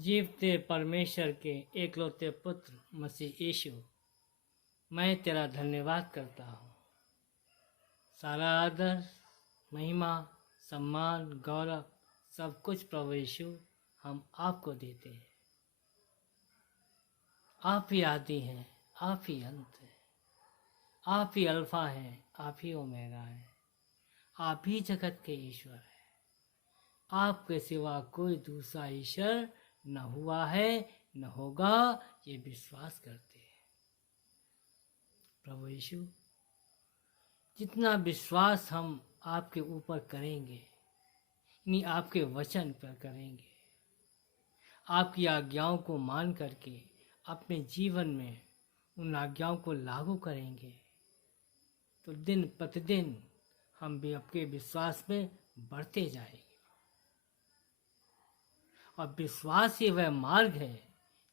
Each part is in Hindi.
जीवते परमेश्वर के एकलौते पुत्र मसीह यीशु, मैं तेरा धन्यवाद करता हूँ। सारा आदर, महिमा, सम्मान, गौरव सब कुछ प्रभु यीशु हम आपको देते हैं। आप ही आदि हैं, आप ही अंत हैं, आप ही अल्फा हैं, आप ही ओमेगा हैं, आप ही जगत के ईश्वर हैं। आपके सिवा कोई दूसरा ईश्वर न हुआ है न होगा, ये विश्वास करते हैं। प्रभु यीशु, जितना विश्वास हम आपके ऊपर करेंगे, यानी आपके वचन पर करेंगे, आपकी आज्ञाओं को मान करके अपने जीवन में उन आज्ञाओं को लागू करेंगे, तो दिन प्रतिदिन हम भी आपके विश्वास में बढ़ते जाएंगे। और विश्वास ही वह मार्ग है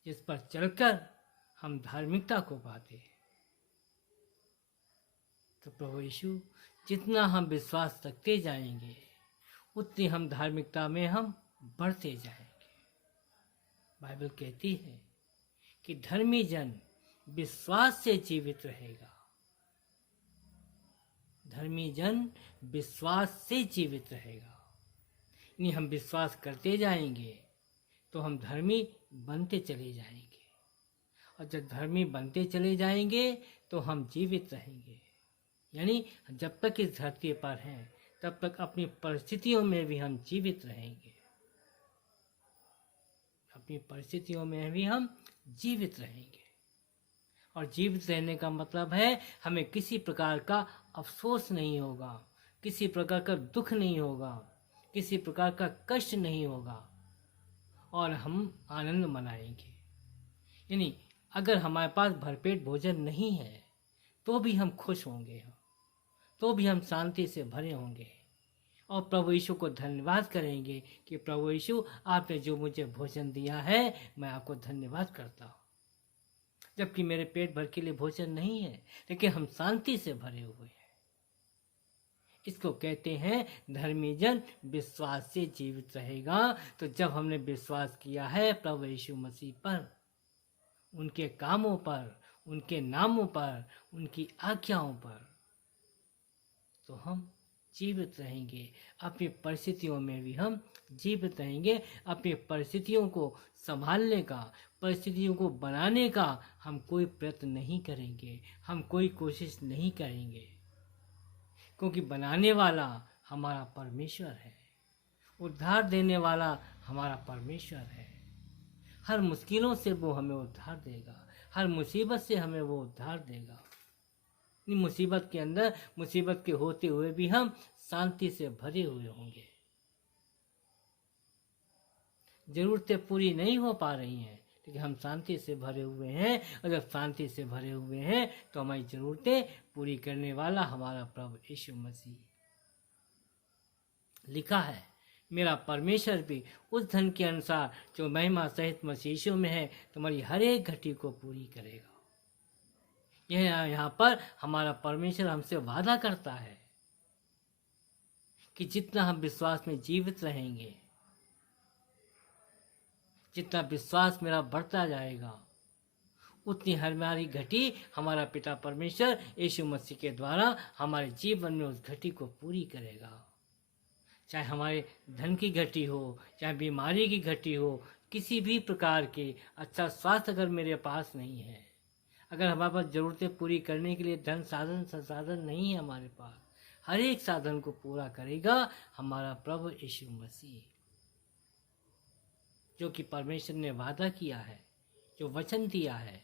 जिस पर चलकर हम धार्मिकता को पाते हैं। तो प्रभु यीशु, जितना हम विश्वास रखते जाएंगे, उतनी हम धार्मिकता में हम बढ़ते जाएंगे। बाइबल कहती है कि धर्मी जन विश्वास से जीवित रहेगा। धर्मी जन विश्वास से जीवित रहेगा। यानी हम विश्वास करते जाएंगे तो हम धर्मी बनते चले जाएंगे, और जब धर्मी बनते चले जाएंगे तो हम जीवित रहेंगे। यानी जब तक इस धरती पर हैं तब तक अपनी परिस्थितियों में भी हम जीवित रहेंगे। अपनी परिस्थितियों में भी हम जीवित रहेंगे। और जीवित रहने का मतलब है हमें किसी प्रकार का अफसोस नहीं होगा, किसी प्रकार का दुख नहीं होगा, किसी प्रकार का कष्ट नहीं होगा, और हम आनंद मनाएंगे। यानी अगर हमारे पास भरपेट भोजन नहीं है तो भी हम खुश होंगे, तो भी हम शांति से भरे होंगे, और प्रभु यीशु को धन्यवाद करेंगे कि प्रभु यीशु, आपने जो मुझे भोजन दिया है मैं आपको धन्यवाद करता हूँ। जबकि मेरे पेट भर के लिए भोजन नहीं है, लेकिन हम शांति से भरे हुए हैं। इसको कहते हैं धर्मी जन विश्वास से जीवित रहेगा। तो जब हमने विश्वास किया है प्रभु यीशु मसीह पर, उनके कामों पर, उनके नामों पर, उनकी आज्ञाओं पर, तो हम जीवित रहेंगे। अपनी परिस्थितियों में भी हम जीवित रहेंगे। अपनी परिस्थितियों को संभालने का, परिस्थितियों को बनाने का हम कोई प्रयत्न नहीं करेंगे, हम कोई कोशिश नहीं करेंगे, क्योंकि बनाने वाला हमारा परमेश्वर है, उद्धार देने वाला हमारा परमेश्वर है। हर मुश्किलों से वो हमें उद्धार देगा, हर मुसीबत से हमें वो उद्धार देगा। मुसीबत के अंदर, मुसीबत के होते हुए भी हम शांति से भरे हुए होंगे। जरूरतें पूरी नहीं हो पा रही हैं, लेकिन हम शांति से भरे हुए हैं, और जब शांति से भरे हुए हैं तो हमारी जरूरतें पूरी करने वाला हमारा प्रभु यीशु मसीह। लिखा है, मेरा परमेश्वर भी उस धन के अनुसार जो महिमा सहित मसीह यीशु में है तुम्हारी हर एक घटी को पूरी करेगा। यह यहाँ पर हमारा परमेश्वर हमसे वादा करता है कि जितना हम विश्वास में जीवित रहेंगे, जितना विश्वास मेरा बढ़ता जाएगा, उतनी हमारी घटी हमारा पिता परमेश्वर यीशु मसीह के द्वारा हमारे जीवन में उस घटी को पूरी करेगा। चाहे हमारे धन की घटी हो, चाहे बीमारी की घटी हो, किसी भी प्रकार के अच्छा स्वास्थ्य अगर मेरे पास नहीं है, अगर हमारे पास जरूरतें पूरी करने के लिए धन साधन संसाधन नहीं है हमारे पास, हर एक साधन को पूरा करेगा हमारा प्रभु यीशु मसीह। जो कि परमेश्वर ने वादा किया है, जो वचन दिया है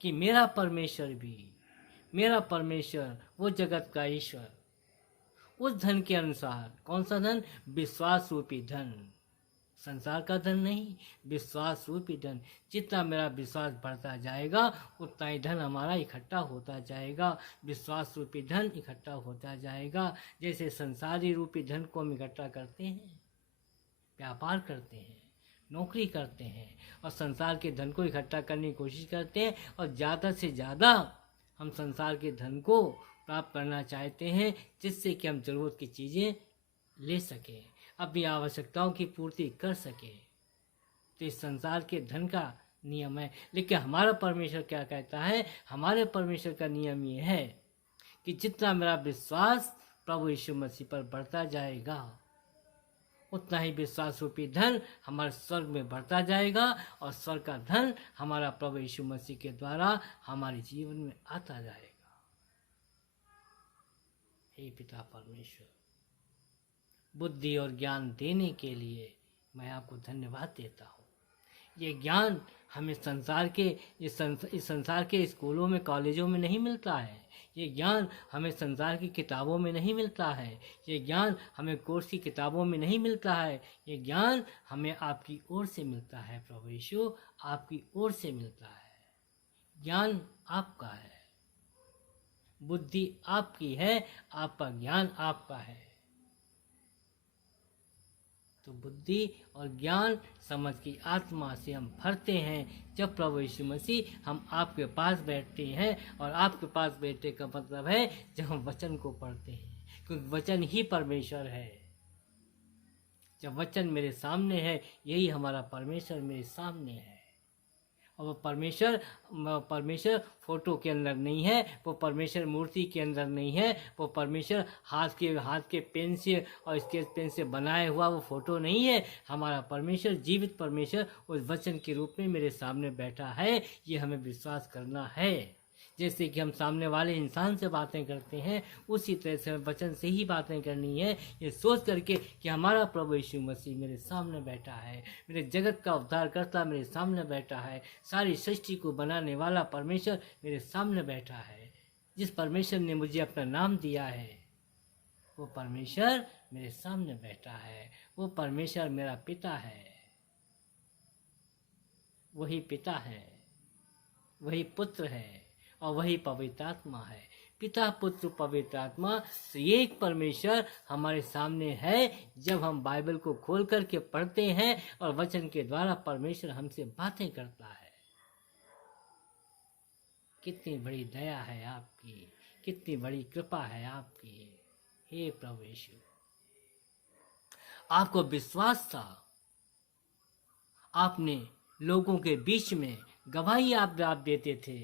कि मेरा परमेश्वर भी, मेरा परमेश्वर वो जगत का ईश्वर उस धन के अनुसार, कौन सा धन? विश्वास रूपी धन, संसार का धन नहीं, विश्वास रूपी धन। जितना मेरा विश्वास बढ़ता जाएगा उतना ही धन हमारा इकट्ठा होता जाएगा, विश्वास रूपी धन इकट्ठा होता जाएगा। जैसे संसारी रूपी धन को हम इकट्ठा करते हैं, व्यापार करते हैं, नौकरी करते हैं, और संसार के धन को इकट्ठा करने की कोशिश करते हैं, और ज़्यादा से ज़्यादा हम संसार के धन को प्राप्त करना चाहते हैं, जिससे कि हम ज़रूरत की चीज़ें ले सकें, अपनी आवश्यकताओं की पूर्ति कर सकें। तो इस संसार के धन का नियम है। लेकिन हमारा परमेश्वर क्या कहता है? हमारे परमेश्वर का नियम ये है कि जितना मेरा विश्वास प्रभु यीशु मसीह पर बढ़ता जाएगा, उतना ही विश्वास रूपी धन हमारे स्वर्ग में बढ़ता जाएगा, और स्वर्ग का धन हमारा प्रभु यीशु मसीह के द्वारा हमारे जीवन में आता जाएगा। हे पिता परमेश्वर, बुद्धि और ज्ञान देने के लिए मैं आपको धन्यवाद देता हूँ। ये ज्ञान हमें इस संसार के स्कूलों में, कॉलेजों में नहीं मिलता है। ये ज्ञान हमें संसार की किताबों में नहीं मिलता है। ये ज्ञान हमें कोर्स की किताबों में नहीं मिलता है। ये ज्ञान हमें आपकी ओर से मिलता है प्रभु यीशु, आपकी ओर से मिलता है। ज्ञान आपका है, बुद्धि आपकी है, आपका ज्ञान आपका है। तो बुद्धि और ज्ञान समझ की आत्मा से हम भरते हैं जब प्रभु यीशु मसीह हम आपके पास बैठते हैं। और आपके पास बैठने का मतलब है जब हम वचन को पढ़ते हैं, क्योंकि वचन ही परमेश्वर है। जब वचन मेरे सामने है, यही हमारा परमेश्वर मेरे सामने है। और वो परमेश्वर फोटो के अंदर नहीं है, वो परमेश्वर मूर्ति के अंदर नहीं है, वो परमेश्वर हाथ के पेन से और स्केच पेन से बनाया हुआ वो फोटो नहीं है। हमारा परमेश्वर, जीवित परमेश्वर उस वचन के रूप में मेरे सामने बैठा है। ये हमें विश्वास करना है। जैसे कि हम सामने वाले इंसान से बातें करते हैं, उसी तरह से वचन से ही बातें करनी है, ये सोच करके कि हमारा प्रभु यीशु मसीह मेरे सामने बैठा है, मेरे जगत का उद्धारकर्ता मेरे सामने बैठा है, सारी सृष्टि को बनाने वाला परमेश्वर मेरे सामने बैठा है। जिस परमेश्वर ने मुझे अपना नाम दिया है, वो परमेश्वर मेरे सामने बैठा है। वो परमेश्वर मेरा पिता है, वही पिता है, वही पुत्र है, और वही पवित्र आत्मा है। पिता, पुत्र, पवित्र आत्मा, तो ये एक परमेश्वर हमारे सामने है। जब हम बाइबल को खोल करके पढ़ते हैं और वचन के द्वारा परमेश्वर हमसे बातें करता है। कितनी बड़ी दया है आपकी, कितनी बड़ी कृपा है आपकी, हे प्रभु यीशु। आपको विश्वास था, आपने लोगों के बीच में गवाही आप देते थे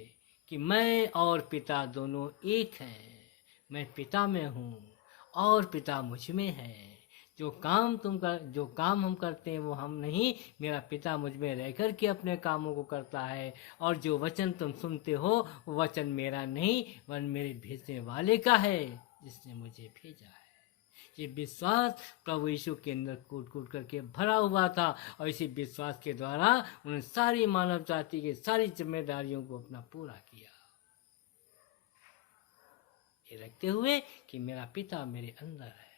कि मैं और पिता दोनों एक हैं। मैं पिता में हूँ और पिता मुझ में है। जो काम हम करते हैं वो हम नहीं, मेरा पिता मुझ में रह कर के अपने कामों को करता है। और जो वचन तुम सुनते हो वो वचन मेरा नहीं, वरन मेरे भेजने वाले का है, जिसने मुझे भेजा है। ये विश्वास प्रभु यीशु के अंदर कूट कूट करके भरा हुआ था, और इसी विश्वास के द्वारा उन्होंने सारी मानव जाति की सारी जिम्मेदारियों को अपना पूरा किया, ये रखते हुए कि मेरा पिता मेरे अंदर है।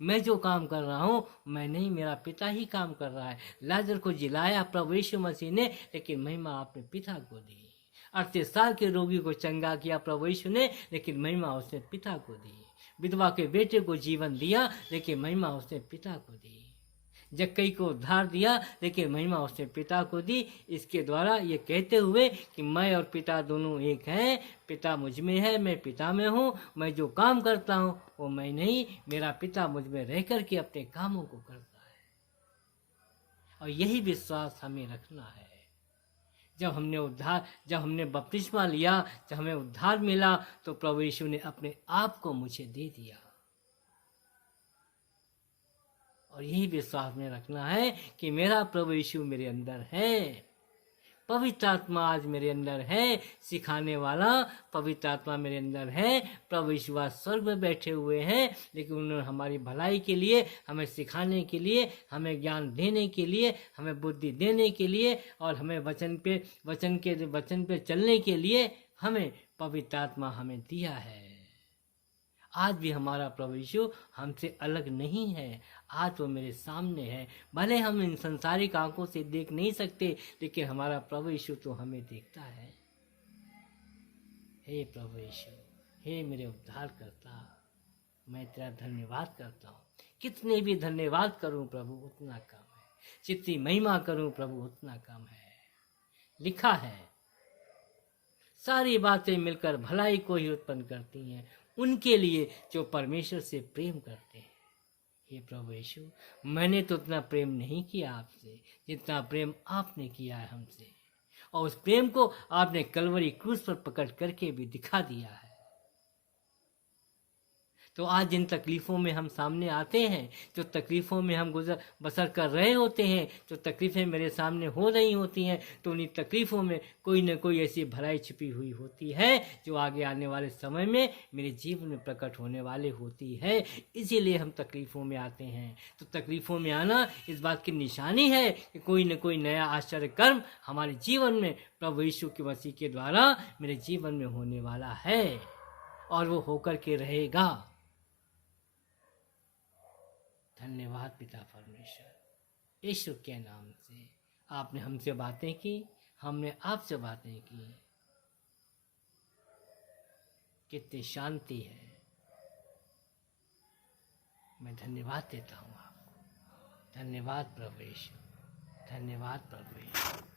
मैं जो काम कर रहा हूँ मैं नहीं, मेरा पिता ही काम कर रहा है। लाजर को जिलाया प्रभु यीशु मसीह ने, लेकिन महिमा अपने पिता को दी। 38 साल के रोगी को चंगा किया प्रभु यीशु ने, लेकिन महिमा उसने पिता को दी। विधवा के बेटे को जीवन दिया, लेकिन महिमा उसने पिता को दी। जक्कई को उद्धार दिया, लेकिन महिमा उसने पिता को दी। इसके द्वारा ये कहते हुए कि मैं और पिता दोनों एक हैं, पिता मुझ में है, मैं पिता में हूँ। मैं जो काम करता हूँ वो मैं नहीं, मेरा पिता मुझ में रह कर के अपने कामों को करता है। और यही विश्वास हमें रखना है। जब हमने बपतिस्मा लिया, जब हमें उद्धार मिला, तो प्रभु यीशु ने अपने आप को मुझे दे दिया। और यही विश्वास में रखना है कि मेरा प्रभु यीशु मेरे अंदर है, पवित्र आत्मा आज मेरे अंदर है, सिखाने वाला पवित्र आत्मा मेरे अंदर है। प्रभु यीशु आज स्वर्ग में बैठे हुए हैं, लेकिन उन्होंने हमारी भलाई के लिए, हमें सिखाने के लिए, हमें ज्ञान देने के लिए, हमें बुद्धि देने के लिए, और हमें वचन पे चलने के लिए हमें पवित्र आत्मा हमें दिया है। आज भी हमारा प्रभु यीशु हमसे अलग नहीं है, आज वो मेरे सामने है। भले हम इन संसारिक आंखों से देख नहीं सकते, लेकिन हमारा प्रभु यीशु तो हमें देखता है। हे प्रभु यीशु, हे मेरे उद्धार करता, मैं तेरा धन्यवाद करता हूँ। कितने भी धन्यवाद करूं प्रभु उतना कम है, जितनी महिमा करूं प्रभु उतना कम है। लिखा है, सारी बातें मिलकर भलाई को ही उत्पन्न करती हैं उनके लिए जो परमेश्वर से प्रेम करते हैं। हे प्रभु यीशु, मैंने तो उतना प्रेम नहीं किया आपसे जितना प्रेम आपने किया है हमसे, और उस प्रेम को आपने कलवरी क्रूस पर पकड़ करके भी दिखा दिया है। तो आज जिन तकलीफ़ों में हम सामने आते हैं, जो तकलीफ़ों में हम गुजर बसर कर रहे होते हैं, जो तकलीफ़ें मेरे सामने हो रही होती हैं, तो उन्हीं तकलीफ़ों में कोई न कोई ऐसी भलाई छिपी हुई होती है जो आगे आने वाले समय में मेरे जीवन में प्रकट होने वाली होती है। इसीलिए हम तकलीफ़ों में आते हैं। तो तकलीफ़ों में आना इस बात की निशानी है कि कोई न कोई नया आश्चर्य कर्म हमारे जीवन में प्रभु यीशु के मसीह के द्वारा मेरे जीवन में होने वाला है, और वो होकर के रहेगा। धन्यवाद पिता परमेश्वर, यीशु के नाम से आपने हमसे बातें की, हमने आपसे बातें की। कितनी शांति है। मैं धन्यवाद देता हूँ आपको। धन्यवाद प्रभु यीशु, धन्यवाद प्रभु यीशु।